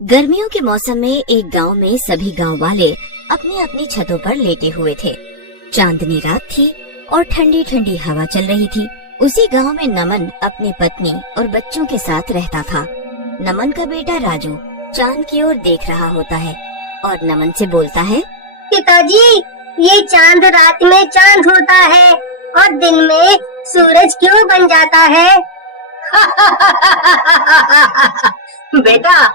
गर्मियों के मौसम में एक गांव में सभी गांव वाले अपनी अपनी छतों पर लेटे हुए थे। चांदनी रात थी और ठंडी ठंडी हवा चल रही थी। उसी गांव में नमन अपनी पत्नी और बच्चों के साथ रहता था। नमन का बेटा राजू चांद की ओर देख रहा होता है और नमन से बोलता है, पिताजी, ये चांद रात में चांद होता है और दिन में सूरज क्यों बन जाता है? बेटा,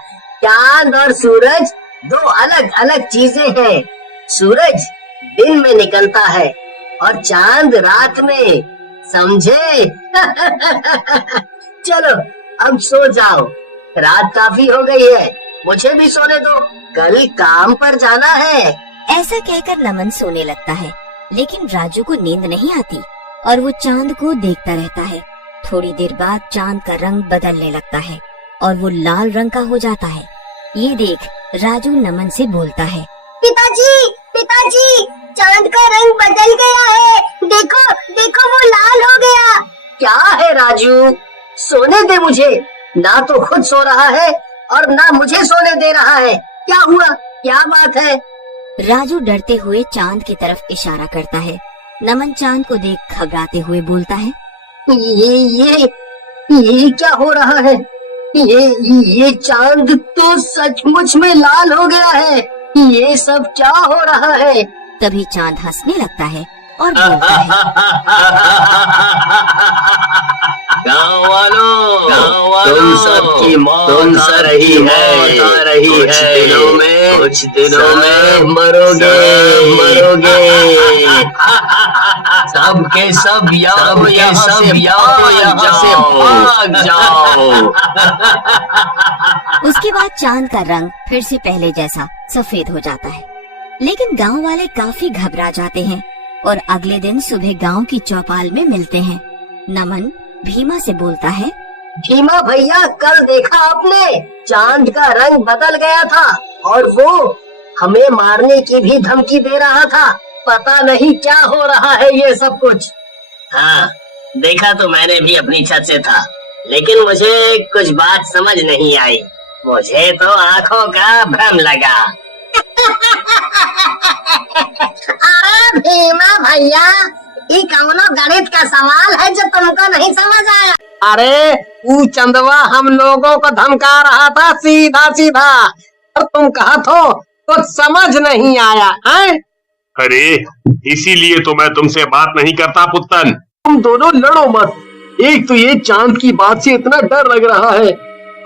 चांद और सूरज दो अलग अलग चीजें हैं। सूरज दिन में निकलता है और चांद रात में, समझे? चलो अब सो जाओ, रात काफी हो गई है, मुझे भी सोने दो, कल काम पर जाना है। ऐसा कहकर नमन सोने लगता है, लेकिन राजू को नींद नहीं आती और वो चांद को देखता रहता है। थोड़ी देर बाद चांद का रंग बदलने लगता है और वो लाल रंग का हो जाता है। ये देख राजू नमन से बोलता है, पिताजी, पिताजी, चांद का रंग बदल गया है, देखो देखो वो लाल हो गया। क्या है राजू, सोने दे मुझे, ना तो खुद सो रहा है और ना मुझे सोने दे रहा है। क्या हुआ, क्या बात है? राजू डरते हुए चांद की तरफ इशारा करता है। नमन चांद को देख घबराते हुए बोलता है, ये क्या हो रहा है? ये चांद तो सचमुच में लाल हो गया है। ये सब क्या हो रहा है? तभी चांद हंसने लगता है और बोलता है, गाँव वालों, तुम सबकी मौत आ रही है। कुछ दिनों में मरोगे। सबके सब यहाँ से भाग जाओ। उसके बाद चांद का रंग फिर से पहले जैसा सफेद हो जाता है। लेकिन गांव वाले काफी घबरा जाते हैं और अगले दिन सुबह गांव की चौपाल में मिलते हैं। नमन भीमा से बोलता है, भीमा भैया, कल देखा आपने, चांद का रंग बदल गया था और वो हमें मारने की भी धमकी दे रहा था। पता नहीं क्या हो रहा है ये सब कुछ। हाँ, देखा तो मैंने भी अपनी छत से था, लेकिन मुझे कुछ बात समझ नहीं आई। मुझे तो आँखों का भ्रम लगा। भीमा भैया, ये कौनो गणित का सवाल है जो तुमको नहीं समझ आया? अरे वो चंदवा हम लोगों को धमका रहा था सीधा सीधा, और तुम कहा तो कुछ समझ नहीं आया है? अरे इसीलिए तो मैं तुमसे बात नहीं करता पुत्तन। तुम दोनों लड़ो मत। एक तो ये चांद की बात से इतना डर लग रहा है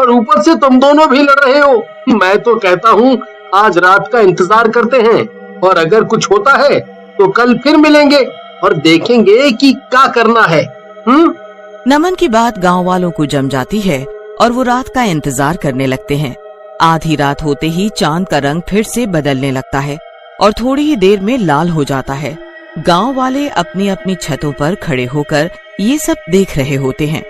और ऊपर से तुम दोनों भी लड़ रहे हो। मैं तो कहता हूँ आज रात का इंतजार करते हैं और अगर कुछ होता है तो कल फिर मिलेंगे और देखेंगे कि क्या करना है। नमन की बात गांव वालों को जम जाती है और वो रात का इंतजार करने लगते हैं। आधी रात होते ही चांद का रंग फिर से बदलने लगता है और थोड़ी ही देर में लाल हो जाता है। गांव वाले अपनी अपनी छतों पर खड़े होकर ये सब देख रहे होते हैं।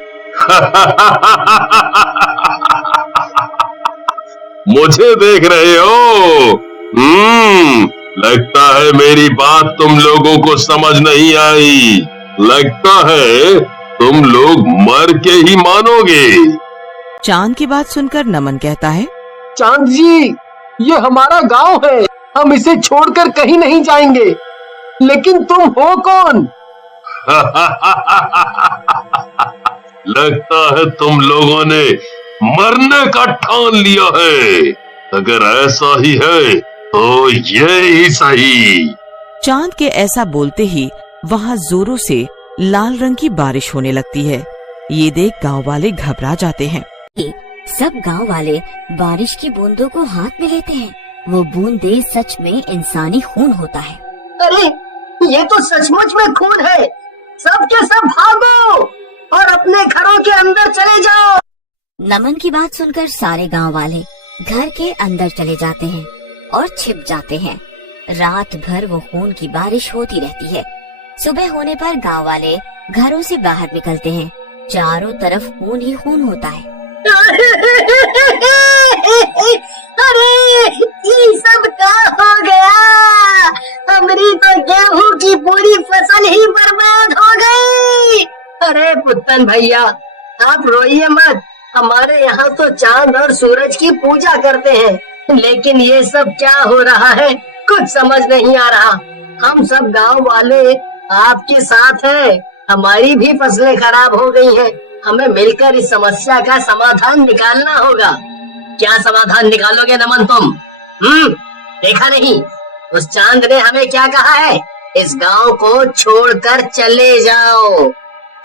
मुझे देख रहे हो? लगता है मेरी बात तुम लोगों को समझ नहीं आई। लगता है तुम लोग मर के ही मानोगे। चांद की बात सुनकर नमन कहता है, चांद जी, ये हमारा गांव है, हम इसे छोड़कर कहीं नहीं जाएंगे। लेकिन तुम हो कौन? लगता है तुम लोगों ने मरने का ठान लिया है। अगर ऐसा ही है तो ये ही सही। चांद के ऐसा बोलते ही वहाँ जोरों से लाल रंग की बारिश होने लगती है। ये देख गांव वाले घबरा जाते हैं। सब गांव वाले बारिश की बूंदों को हाथ में लेते हैं। वो बूंदे सच में इंसानी खून होता है। अरे ये तो सचमुच में खून है। सब के सब भागो और अपने घरों के अंदर चले जाओ। नमन की बात सुनकर सारे गांव वाले घर के अंदर चले जाते हैं और छिप जाते हैं। रात भर वो खून की बारिश होती रहती है। सुबह होने पर गांव वाले घरों से बाहर निकलते हैं। चारों तरफ खून ही खून होता है। अरे ये सब क्या हो गया? हमारी तो गेहूं की पूरी फसल ही बर्बाद हो गई। अरे पुत्तन भैया, आप रोइए मत, हमारे यहाँ तो चांद और सूरज की पूजा करते हैं, लेकिन ये सब क्या हो रहा है कुछ समझ नहीं आ रहा। हम सब गांव वाले आपके साथ हैं। हमारी भी फसलें खराब हो गई हैं। हमें मिलकर इस समस्या का समाधान निकालना होगा। क्या समाधान निकालोगे नमन तुम? देखा नहीं उस चांद ने हमें क्या कहा है? इस गांव को छोड़कर चले जाओ।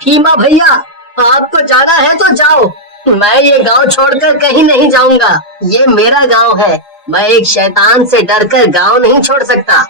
भीमा भैया, आपको जाना है तो जाओ, मैं ये गांव छोड़कर कहीं नहीं जाऊंगा। ये मेरा गांव है, मैं एक शैतान से डरकर गांव नहीं छोड़ सकता।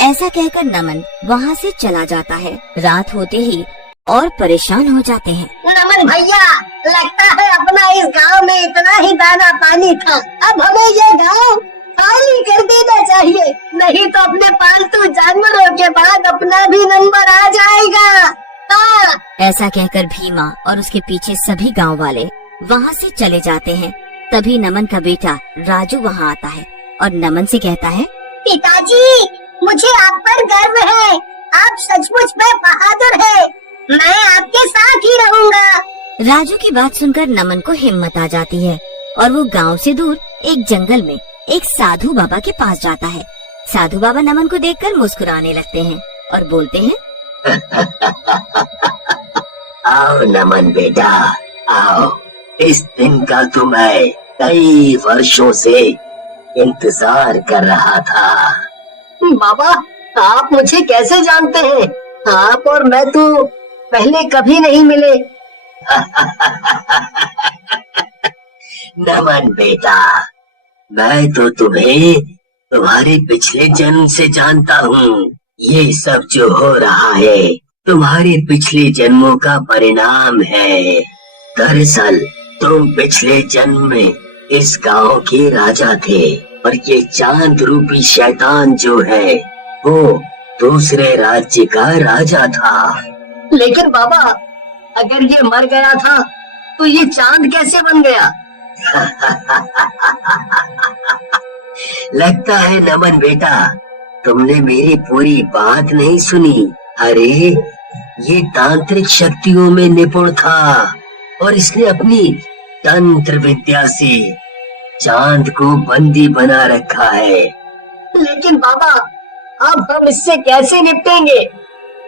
ऐसा कहकर नमन वहाँ से चला जाता है। रात होते ही और परेशान हो जाते हैं। नमन भैया, लगता है अपना इस गांव में इतना ही दाना पानी था। अब हमें ये गांव खाली कर देना चाहिए, नहीं तो अपने पालतू जानवरों के बाद अपना भी नंबर आ जाएगा। हाँ। ऐसा कहकर भीमा और उसके पीछे सभी गांव वाले वहाँ से चले जाते हैं। तभी नमन का बेटा राजू वहाँ आता है और नमन से कहता है, पिताजी, मुझे आप पर गर्व है। आप सचमुच में बहादुर हैं। मैं आपके साथ ही रहूंगा। राजू की बात सुनकर नमन को हिम्मत आ जाती है और वो गांव से दूर एक जंगल में एक साधु बाबा के पास जाता है। साधु बाबा नमन को देखकर मुस्कुराने लगते हैं और बोलते हैं, आओ नमन बेटा, आओ। इस दिन का तो मैं कई वर्षों से इंतजार कर रहा था। बाबा, आप मुझे कैसे जानते हैं? आप और मैं तो पहले कभी नहीं मिले। नमन बेटा, मैं तो तुम्हें तुम्हारे पिछले जन्म से जानता हूँ। ये सब जो हो रहा है तुम्हारे पिछले जन्मों का परिणाम है। दरअसल तुम पिछले जन्म में इस गांव के राजा थे और ये चांद रूपी शैतान जो है वो दूसरे राज्य का राजा था। लेकिन बाबा, अगर ये मर गया था तो ये चांद कैसे बन गया? लगता है नमन बेटा तुमने मेरी पूरी बात नहीं सुनी। अरे ये तांत्रिक शक्तियों में निपुण था और इसने अपनी तंत्र विद्या से चांद को बंदी बना रखा है। लेकिन बाबा, अब हम इससे कैसे निपटेंगे?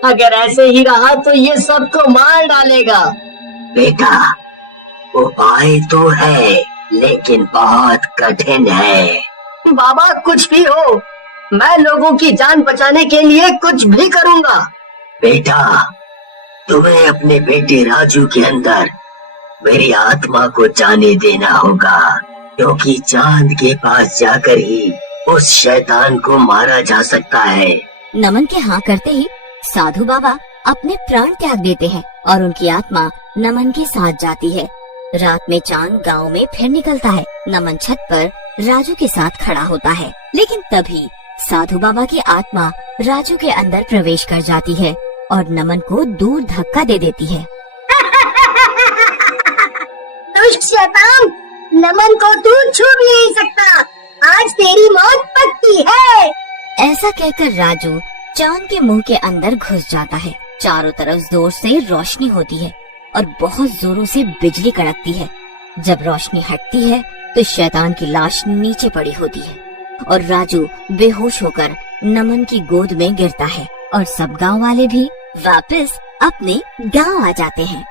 अगर ऐसे ही रहा तो ये सबको मार डालेगा। बेटा, उपाय तो है लेकिन बहुत कठिन है। बाबा, कुछ भी हो, मैं लोगों की जान बचाने के लिए कुछ भी करूंगा। बेटा, तुम्हें अपने बेटे राजू के अंदर मेरी आत्मा को जाने देना होगा, क्योंकि चांद के पास जाकर ही उस शैतान को मारा जा सकता है। नमन के हाँ करते ही साधु बाबा अपने प्राण त्याग देते हैं और उनकी आत्मा नमन के साथ जाती है। रात में चांद गांव में फिर निकलता है। नमन छत पर राजू के साथ खड़ा होता है, लेकिन तभी साधु बाबा की आत्मा राजू के अंदर प्रवेश कर जाती है और नमन को दूर धक्का दे देती है। दुष्ट शैतान, नमन को तू छू भी नहीं सकता। आज तेरी मौत पक्की है। ऐसा कहकर राजू चांद के मुंह के अंदर घुस जाता है। चारों तरफ जोर से रोशनी होती है और बहुत जोरों से बिजली कड़कती है। जब रोशनी हटती है तो शैतान की लाश नीचे पड़ी होती है और राजू बेहोश होकर नमन की गोद में गिरता है और सब गांव वाले भी वापस अपने गांव आ जाते हैं।